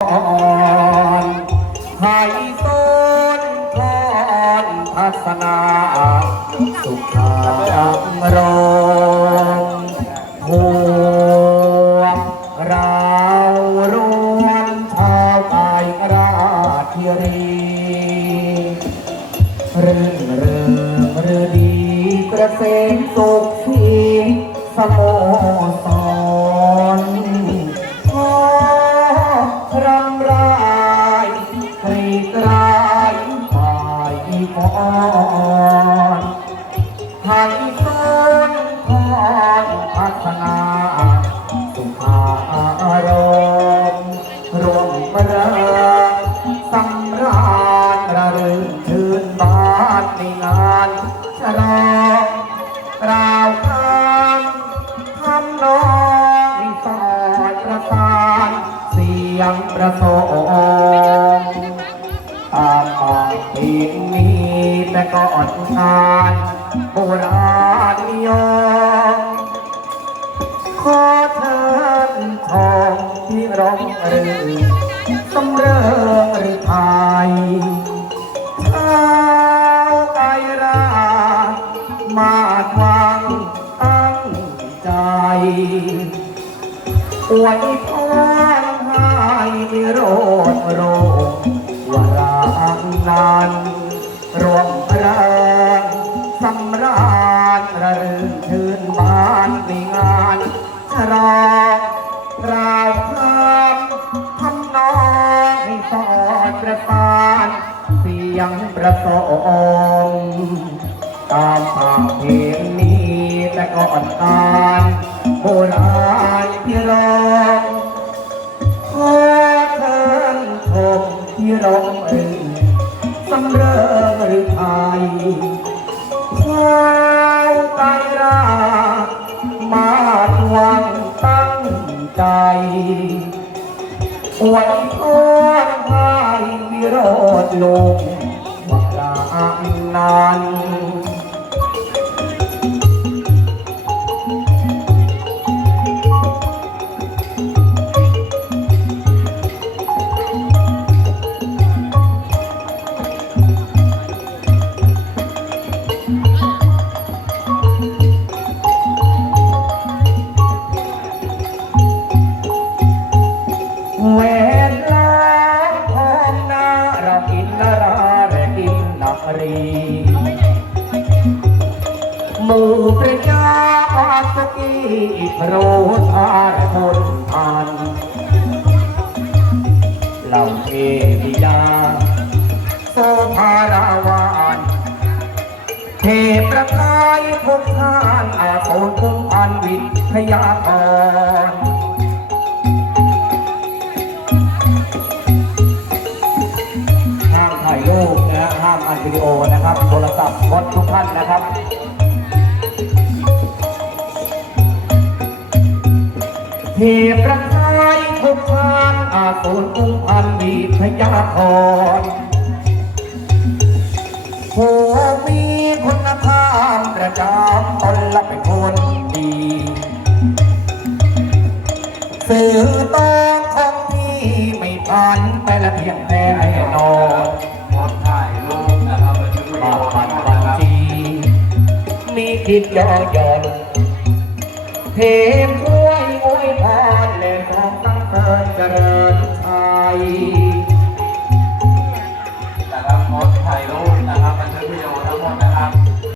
อนไห้โซนพรทัศนา สุขารมหัวเรารวนชาวกายราชธิรีเรื่องเริงเรือดีกระเซ็นสุขสีสโมสร รพัฒนาสุขารมณ์รวมเริงสำราญระรึงชื่นบานในงานฉลองกล่าวคำทำนองสอดประสานเสียงประสงค์ตามปากเพลงนี้แต่ก่อนงานโบราณ สำเริงหรือไทยชาไกรรา มาดวังตั้งใจอวยพรให้โรดโรงวรางนั้นรวมเริงสำราญระรึงชื่นบานในงานฉลอง ยังประสงค์ตามปากเพลงนี้แต่ก่อนการโบราณที่ร้องขอเชิญชมที่ร้องเอ่ยสำเริงหรือไทยชาวไกรรามาดวังตั้งใจอวยพรให้วิโรจน์ลง เวลาพร้อมหน้ารากินนาราและกินนักรีมือพระยาอาสกีพระโรธาและพลพันเหล่าเทพิยาโสภาราวานเทพประกายพบทานอาโสนคุ้มพันวิทยากร โทรศัพท์งดทุกท่านนะครับเทพระกายทุกทานอาสูรกุ้งพันดีพยากรผู้มีคุณธรรมประจำตนและเป็นคนดีสื่อต้องของพี่ไม่พันไปละเพียงแต่ คิดย่อหย่อนเพลงคุ้ยอวยพรและของตั้งเตินเจริญไทย